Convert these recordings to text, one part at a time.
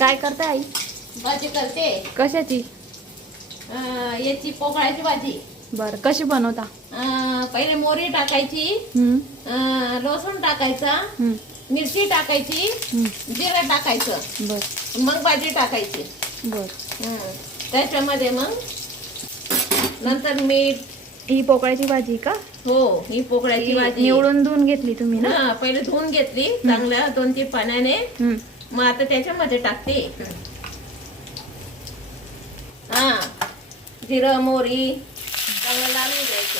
काय करताय आई? भाजी करते. कशाची? अं, याची पोकळ्याची भाजी. बर कशी बनवता? अं, पहिले मोरी टाकायची. हम्म, अं, लसूण टाकायचा. हम्म, मिरची टाकायची. हम्म. जिरं टाकायचं. बर. मग भाजी टाकायची. बर. हं. त्याच्यामध्ये मग नंतर मीठ. ही पोकळ्याची भाजी का? हो ही पोकळ्याची भाजी. निवडून धुवून घेतली तुम्ही ना? हा पहिले धुवून घेतली चांगल्या दोन तीन पाण्याने. हम्म, मग आता त्याच्यामध्ये टाकते हा. जिरं मोरी चांगलं लावून द्यायचं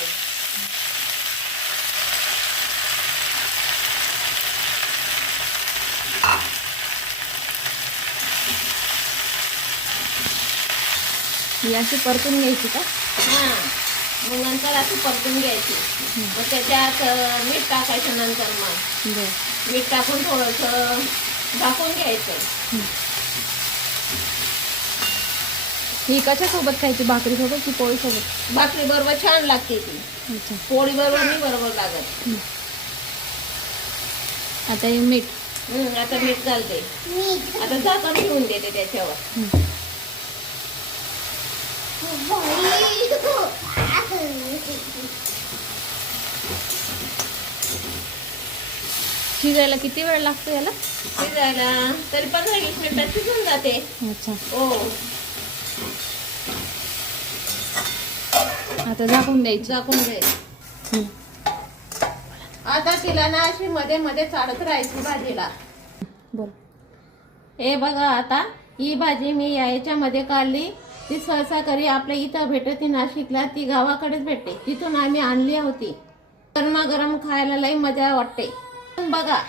ही अशी परतून घ्यायची का? हा. मग नंतर अशी परतून घ्यायची. मग त्याच्यात मीठ टाकायचं नंतर मग. मीठ टाकून थोडंसं झाकून घ्यायचं. ही कशा सोबत खायची? भाकरी सोबत की पोळी सोबत? भाकरी बरोबर छान लागते ती. अच्छा. पोळी बरोबर नाही बरोबर लागत. आता हे मीठ. आता मीठ घालते. आता झाकण ठेवून देते त्याच्यावर. शिजायला किती वेळ लागतो याला? शिजायला. तरी पंधरा वीस मिनिटात शिजून जाते. अच्छा. हो. आता झाकून द्यायची. झाकून दे हम्म. आता तिला ना अशी मध्ये मध्ये चालत राहायची भाजीला. बोल. हे बघा आता ही भाजी मी या याच्यामध्ये काढली. ती सहसा करी आपल्या इथं भेटते नाशिकला ती गावाकडेच भेटते. तिथून आम्ही आणली होती. गरमागरम खायला लई मजा वाटते. बघा